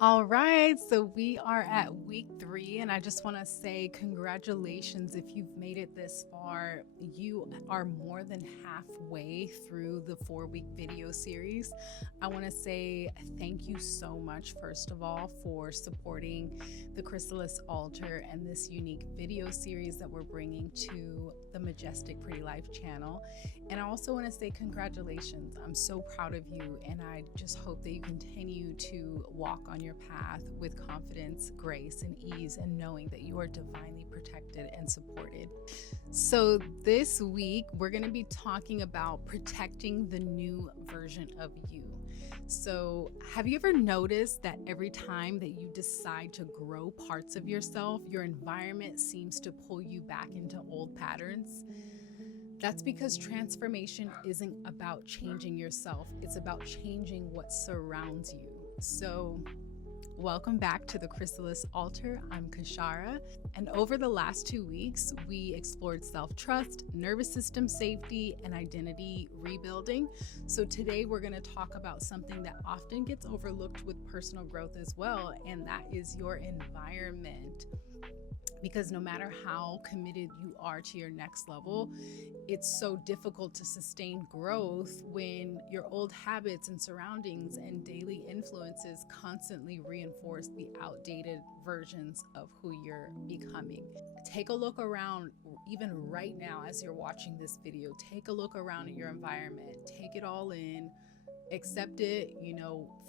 All right, so we are at week 3, and I just want to say congratulations if you've made it this far. You are more than halfway through the 4-week video series. I want to say thank you so much, first of all, for supporting the Chrysalis Altar and this unique video series that we're bringing to the Majestic Pretty Life channel. And I also want to say congratulations. I'm so proud of you, and I just hope that you continue to walk on your path with confidence, grace, and ease, and knowing that you are divinely protected and supported. So this week, we're going to be talking about protecting the new version of you. So, have you ever noticed that every time that you decide to grow parts of yourself, your environment seems to pull you back into old patterns? That's because transformation isn't about changing yourself, it's about changing what surrounds you. So, welcome back to the Chrysalis Altar. I'm Kashara, and over the last 2 weeks, we explored self-trust, nervous system safety, and identity rebuilding. So today we're going to talk about something that often gets overlooked with personal growth as well, and that is your environment. Because no matter how committed you are to your next level, it's so difficult to sustain growth when your old habits and surroundings and daily influences constantly reinforce the outdated versions of who you're becoming. Take a look around, even right now as you're watching this video. Take a look around at your environment, take it all in, accept it,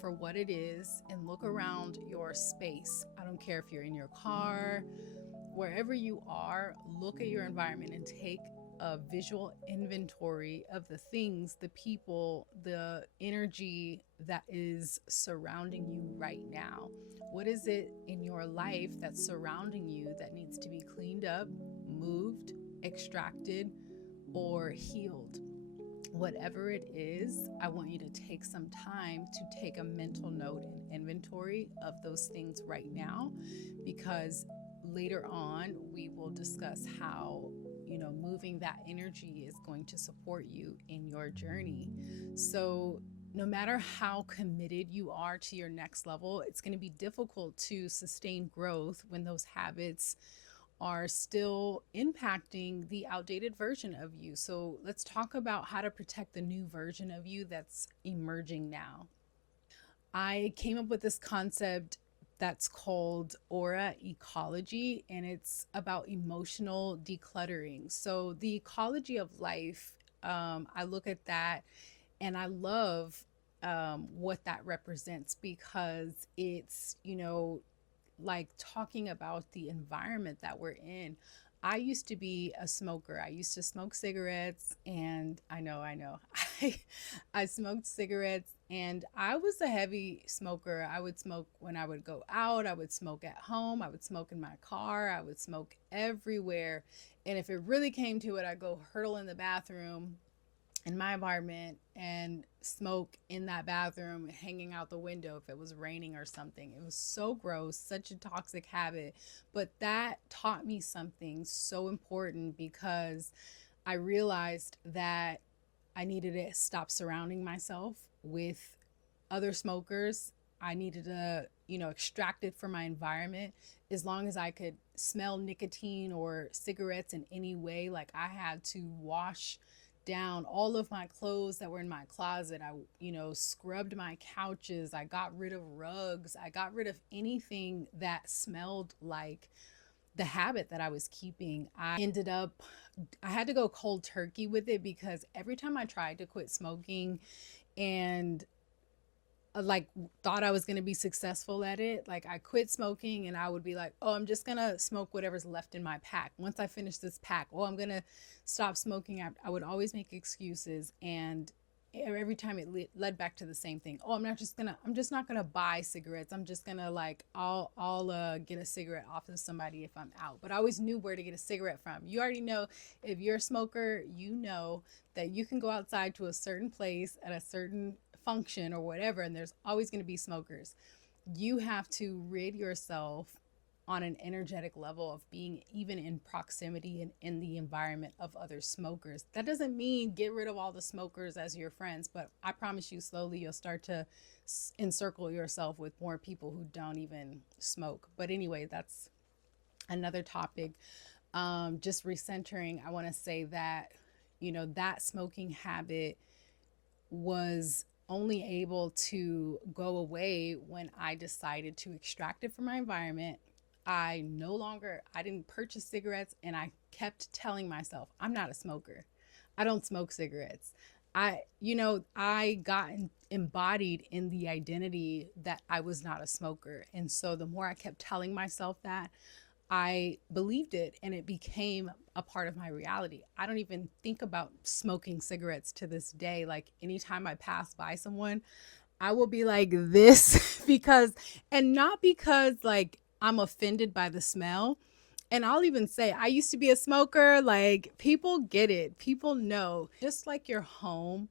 for what it is, and look around your space. I don't care if you're in your car, wherever you are, look at your environment and take a visual inventory of the things, the people, the energy that is surrounding you right now. What is it in your life that's surrounding you that needs to be cleaned up, moved, extracted, or healed? Whatever it is, I want you to take some time to take a mental note and inventory of those things right now, because later on we will discuss how moving that energy is going to support you in your journey. So no matter how committed you are to your next level, it's going to be difficult to sustain growth when those habits are still impacting the outdated version of you. So let's talk about how to protect the new version of you that's emerging now. I came up with this concept that's called Aura Ecology, and it's about emotional decluttering. So, the ecology of life, I look at that and I love what that represents, because it's, like talking about the environment that we're in. I used to be a smoker. I used to smoke cigarettes, and I know. I I smoked cigarettes, and I was a heavy smoker. I would smoke when I would go out, I would smoke at home, I would smoke in my car, I would smoke everywhere. And if it really came to it, I'd go hurtle in the bathroom in my apartment and smoke in that bathroom, hanging out the window if it was raining or something. It was so gross, such a toxic habit. But that taught me something so important, because I realized that I needed to stop surrounding myself with other smokers. I needed to, extract it from my environment. As long as I could smell nicotine or cigarettes in any way, like I had to wash down all of my clothes that were in my closet. I, scrubbed my couches. I got rid of rugs. I got rid of anything that smelled like the habit that I was keeping. I had to go cold turkey with it, because every time I tried to quit smoking and like thought I was going to be successful at it, like I quit smoking and I would be like, oh, I'm just going to smoke whatever's left in my pack. Once I finish this pack, oh, I'm going to stop smoking. I would always make excuses, and every time it led back to the same thing. Oh, I'm just not going to buy cigarettes. I'm just going to I'll get a cigarette off of somebody if I'm out. But I always knew where to get a cigarette from. You already know, if you're a smoker, you know that you can go outside to a certain place at a certain function or whatever, and there's always going to be smokers. You have to rid yourself on an energetic level of being even in proximity and in the environment of other smokers. That doesn't mean get rid of all the smokers as your friends, but I promise you slowly you'll start to encircle yourself with more people who don't even smoke. But anyway, that's another topic. Just recentering, I want to say that, that smoking habit was only able to go away when I decided to extract it from my environment. I didn't purchase cigarettes, and I kept telling myself, I'm not a smoker. I don't smoke cigarettes. I got embodied in the identity that I was not a smoker. And so the more I kept telling myself that, I believed it, and it became a part of my reality. I don't even think about smoking cigarettes to this day. Like anytime I pass by someone, I will be like this and not because like I'm offended by the smell. And I'll even say, I used to be a smoker. Like people get it, people know. Just like your home,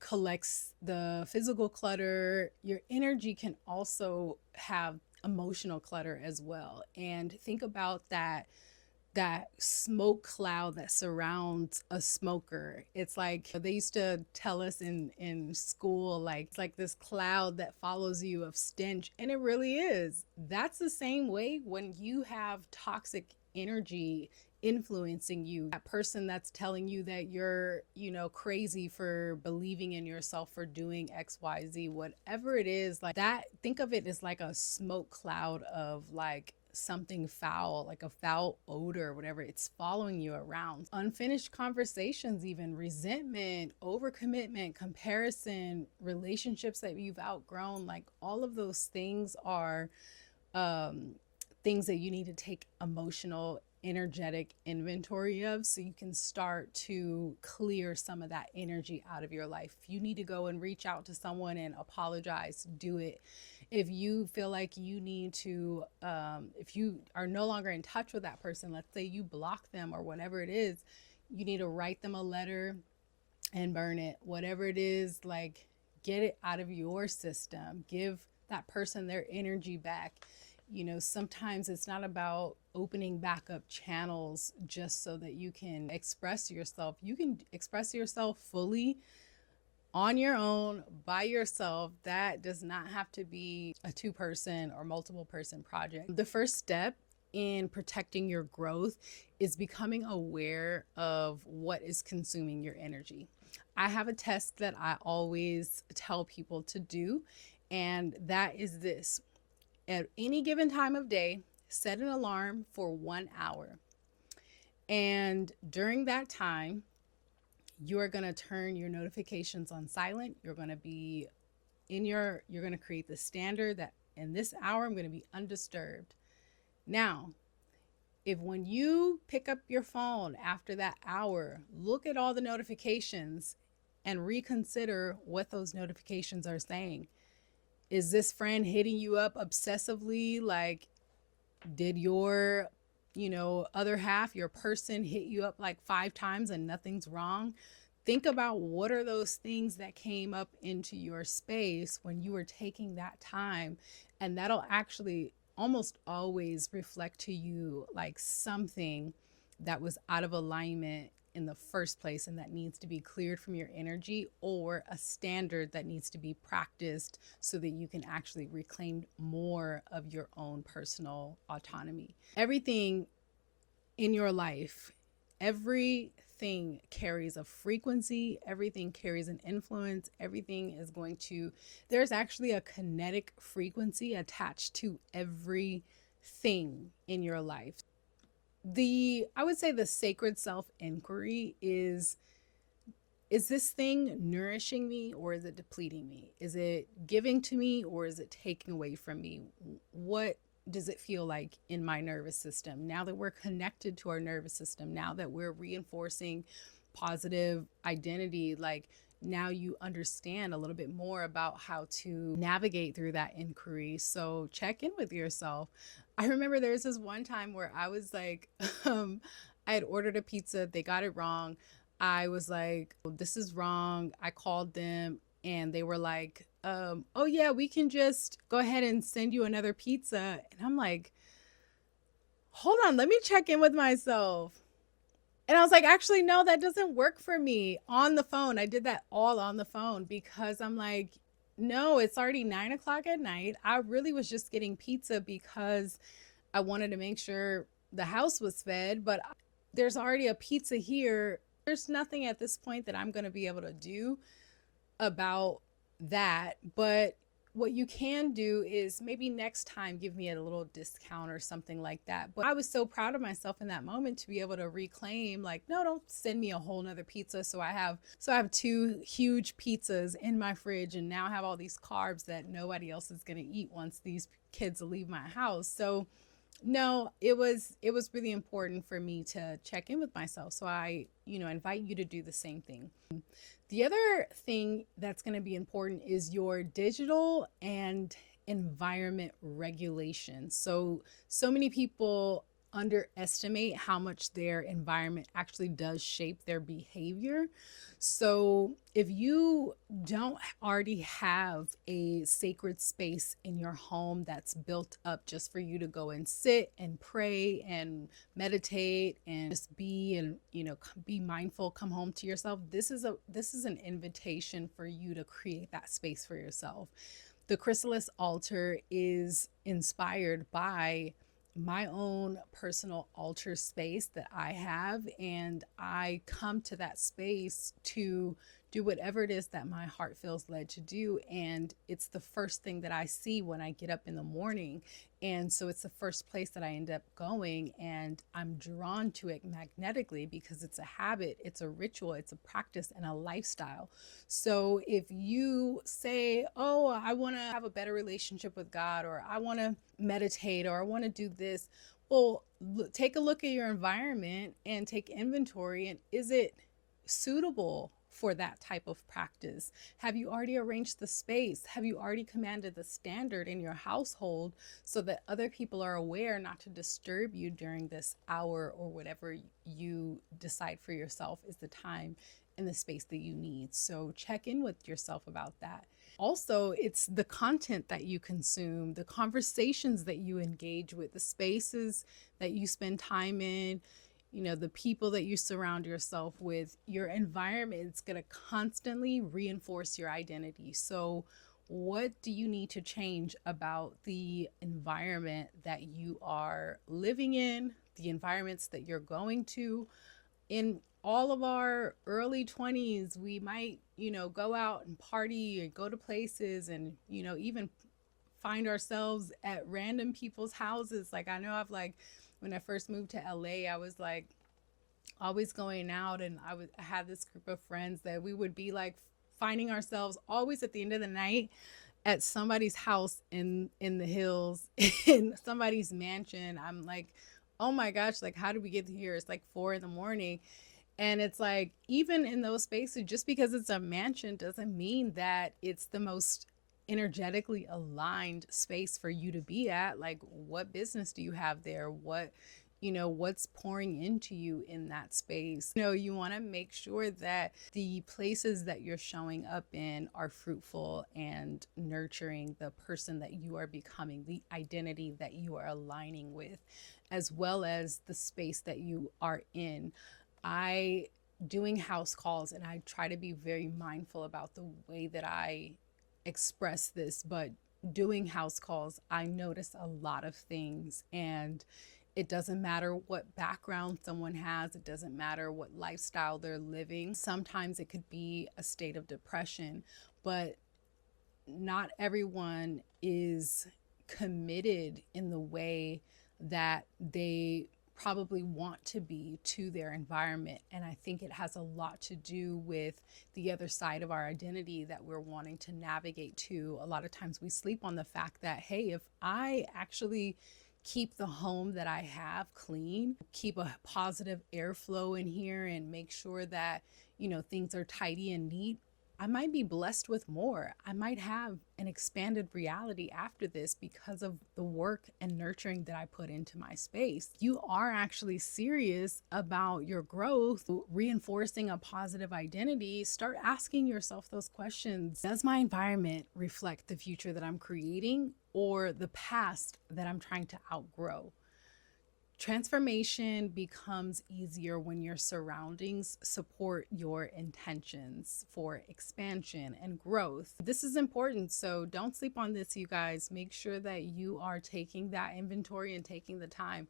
collects the physical clutter, your energy can also have emotional clutter as well. And think about that smoke cloud that surrounds a smoker. It's like they used to tell us in school, like it's like this cloud that follows you of stench, and it really is. That's the same way when you have toxic energy influencing you, that person that's telling you that you're crazy for believing in yourself, for doing XYZ, whatever it is, like that. Think of it as like a smoke cloud of like something foul, like a foul odor, whatever. It's following you around. Unfinished conversations, even resentment, overcommitment, comparison, relationships that you've outgrown, like all of those things are things that you need to take emotional, energetic inventory of, so you can start to clear some of that energy out of your life. If you need to go and reach out to someone and apologize, do it. If you feel like you need to, if you are no longer in touch with that person, let's say you block them or whatever it is, you need to write them a letter and burn it. Whatever it is, like get it out of your system. Give that person their energy back. Sometimes it's not about opening back up channels just so that you can express yourself. You can express yourself fully on your own, by yourself. That does not have to be a 2-person or multiple person project. The first step in protecting your growth is becoming aware of what is consuming your energy. I have a test that I always tell people to do, and that is this. At any given time of day, set an alarm for 1 hour. And during that time, you are going to turn your notifications on silent. You're going to be you're going to create the standard that in this hour, I'm going to be undisturbed. Now, if when you pick up your phone after that hour, look at all the notifications and reconsider what those notifications are saying. Is this friend hitting you up obsessively? Like, did your, other half, your person, hit you up like 5 times and nothing's wrong? Think about what are those things that came up into your space when you were taking that time. And that'll actually almost always reflect to you like something that was out of alignment in the first place, and that needs to be cleared from your energy, or a standard that needs to be practiced so that you can actually reclaim more of your own personal autonomy. Everything in your life, everything carries a frequency, everything carries an influence, everything is going to, there's actually a kinetic frequency attached to everything in your life. I would say the sacred self inquiry is this thing nourishing me or is it depleting me? Is it giving to me or is it taking away from me? What does it feel like in my nervous system? Now that we're connected to our nervous system, now that we're reinforcing positive identity, like now you understand a little bit more about how to navigate through that inquiry. So check in with yourself. I remember there was this one time where I was like, I had ordered a pizza, they got it wrong. I was like, this is wrong. I called them and they were like, oh yeah, we can just go ahead and send you another pizza. And I'm like, hold on, let me check in with myself. And I was like, actually, no, that doesn't work for me on the phone. I did that all on the phone because I'm like, no, it's already 9 o'clock at night. I really was just getting pizza because I wanted to make sure the house was fed, but there's already a pizza here. There's nothing at this point that I'm going to be able to do about that. But what you can do is maybe next time give me a little discount or something like that. But I was so proud of myself in that moment to be able to reclaim, like, no, don't send me a whole nother pizza. So I have two huge pizzas in my fridge, and now I have all these carbs that nobody else is going to eat once these kids leave my house. So no, it was really important for me to check in with myself. So I, invite you to do the same thing. The other thing that's going to be important is your digital and environment regulation. So many people underestimate how much their environment actually does shape their behavior. So if you don't already have a sacred space in your home that's built up just for you to go and sit and pray and meditate and just be, and be mindful, come home to yourself, this is an invitation for you to create that space for yourself. The Chrysalis Altar is inspired by my own personal altar space that I have, and I come to that space to do whatever it is that my heart feels led to do. And it's the first thing that I see when I get up in the morning. And so it's the first place that I end up going, and I'm drawn to it magnetically because it's a habit, it's a ritual, it's a practice, and a lifestyle. So if you say, oh, I want to have a better relationship with God, or I want to meditate, or I want to do this, well, take a look at your environment and take inventory. And is it suitable for that type of practice? Have you already arranged the space? Have you already commanded the standard in your household so that other people are aware not to disturb you during this hour, or whatever you decide for yourself is the time and the space that you need? So check in with yourself about that. Also, it's the content that you consume, the conversations that you engage with, the spaces that you spend time in, the people that you surround yourself with. Your environment is going to constantly reinforce your identity. So what do you need to change about the environment that you are living in, the environments that you're going to? In all of our early 20s, we might, go out and party and go to places, and, even find ourselves at random people's houses. Like, I know when I first moved to LA, I was like always going out, and I had this group of friends that we would be like finding ourselves always at the end of the night at somebody's house in the hills, in somebody's mansion. I'm like, oh my gosh, like, how did we get here? It's like 4 in the morning. And it's like, even in those spaces, just because it's a mansion doesn't mean that it's the most energetically aligned space for you to be at. Like, what business do you have there? What's pouring into you in that space? You want to make sure that the places that you're showing up in are fruitful and nurturing the person that you are becoming, the identity that you are aligning with, as well as the space that you are in. I doing house calls, and I try to be very mindful about the way that I express this, but doing house calls, I notice a lot of things. And it doesn't matter what background someone has, it doesn't matter what lifestyle they're living. Sometimes it could be a state of depression, but not everyone is committed in the way that they probably want to be to their environment. And I think it has a lot to do with the other side of our identity that we're wanting to navigate to. A lot of times we sleep on the fact that, hey, if I actually keep the home that I have clean, keep a positive airflow in here, and make sure that, things are tidy and neat, I might be blessed with more. I might have an expanded reality after this because of the work and nurturing that I put into my space. You are actually serious about your growth, reinforcing a positive identity. Start asking yourself those questions. Does my environment reflect the future that I'm creating or the past that I'm trying to outgrow? Transformation becomes easier when your surroundings support your intentions for expansion and growth. This is important, so don't sleep on this, you guys. Make sure that you are taking that inventory and taking the time.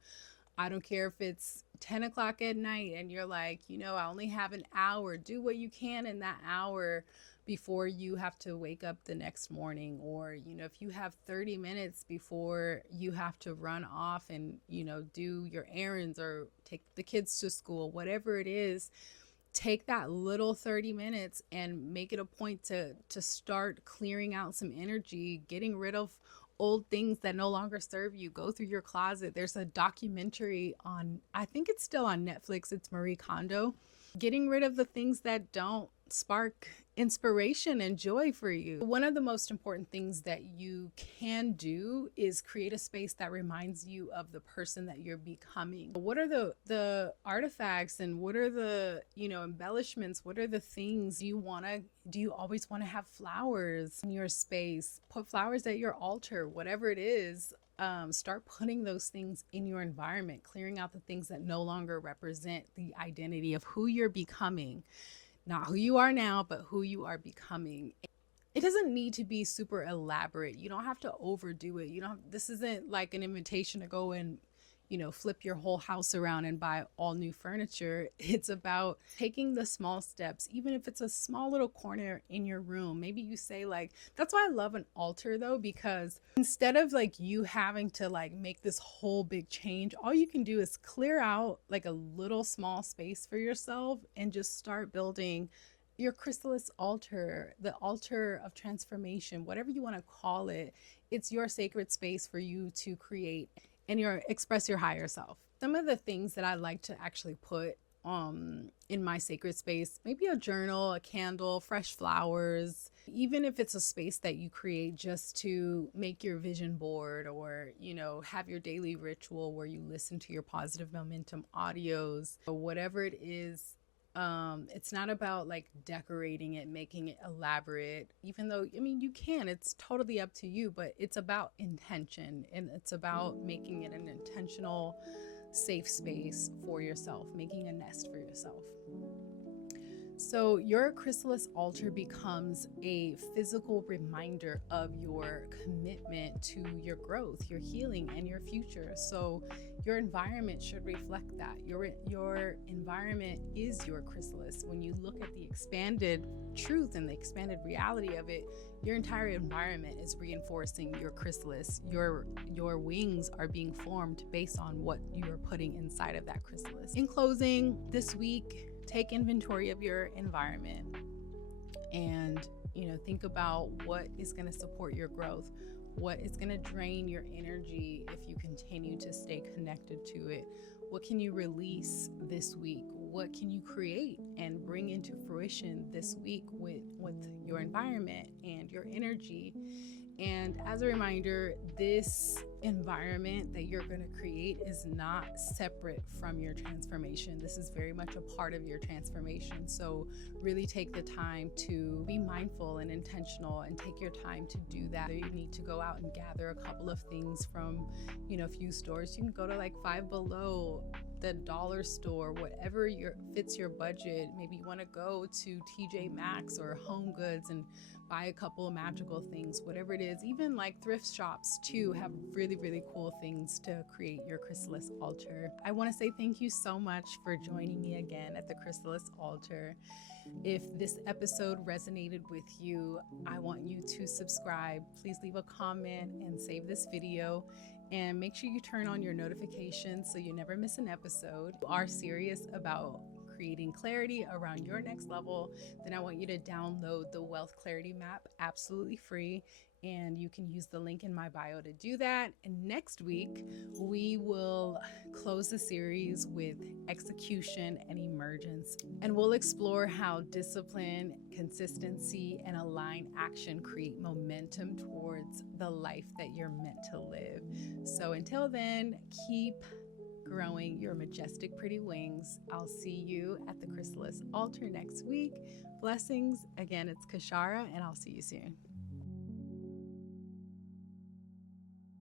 I don't care if it's 10 o'clock at night and you're like, I only have an hour. Do what you can in that hour before you have to wake up the next morning. Or, if you have 30 minutes before you have to run off and, do your errands or take the kids to school, whatever it is, take that little 30 minutes and make it a point to start clearing out some energy, getting rid of old things that no longer serve you. Go through your closet. There's a documentary on, I think it's still on Netflix. It's Marie Kondo. Getting rid of the things that don't spark inspiration and joy for you. One of the most important things that you can do is create a space that reminds you of the person that you're becoming. What are the artifacts and what are the, embellishments? What are the things do you always want to have flowers in your space? Put flowers at your altar, whatever it is. Start putting those things in your environment, clearing out the things that no longer represent the identity of who you're becoming. Not who you are now, but who you are becoming. It doesn't need to be super elaborate. You don't have to overdo it. This isn't like an invitation to go and, flip your whole house around and buy all new furniture. It's about taking the small steps, even if it's a small little corner in your room. Maybe you say that's why I love an altar though, because instead of you having to make this whole big change, all you can do is clear out a little small space for yourself and just start building your Chrysalis altar, the altar of transformation, whatever you want to call it. It's your sacred space for you to create and express your higher self. Some of the things that I like to actually put in my sacred space, maybe a journal, a candle, fresh flowers, even if it's a space that you create just to make your vision board or, have your daily ritual where you listen to your positive momentum audios or whatever it is. It's not about decorating it, making it elaborate, even though, you can, it's totally up to you, but it's about intention and it's about making it an intentional, safe space for yourself, making a nest for yourself. So your Chrysalis altar becomes a physical reminder of your commitment to your growth, your healing, and your future. So your environment should reflect that. Your environment is your chrysalis. When you look at the expanded truth and the expanded reality of it, your entire environment is reinforcing your chrysalis. Your wings are being formed based on what you're putting inside of that chrysalis. In closing, this week, take inventory of your environment and, think about what is going to support your growth, what is going to drain your energy if you continue to stay connected to it. What can you release this week? What can you create and bring into fruition this week with your environment and your energy? And as a reminder, this environment that you're going to create is not separate from your transformation. This is very much a part of your transformation. So really take the time to be mindful and intentional and take your time to do that. You need to go out and gather a couple of things from, a few stores. You can go to Five Below, the dollar store, whatever fits your budget. Maybe you want to go to TJ Maxx or Home Goods and buy a couple of magical things, whatever it is. Even thrift shops too have really, really cool things to create your Chrysalis altar. I want to say thank you so much for joining me again at the Chrysalis altar. If this episode resonated with you, I want you to subscribe. Please leave a comment and save this video. And make sure you turn on your notifications so you never miss an episode. We are serious about creating clarity around your next level, then I want you to download the Wealth Clarity Map absolutely free. And you can use the link in my bio to do that. And next week, we will close the series with execution and emergence. And we'll explore how discipline, consistency, and aligned action create momentum towards the life that you're meant to live. So until then, keep growing your majestic, pretty wings. I'll see you at the Chrysalis Altar next week. Blessings. Again, it's Kashara, and I'll see you soon.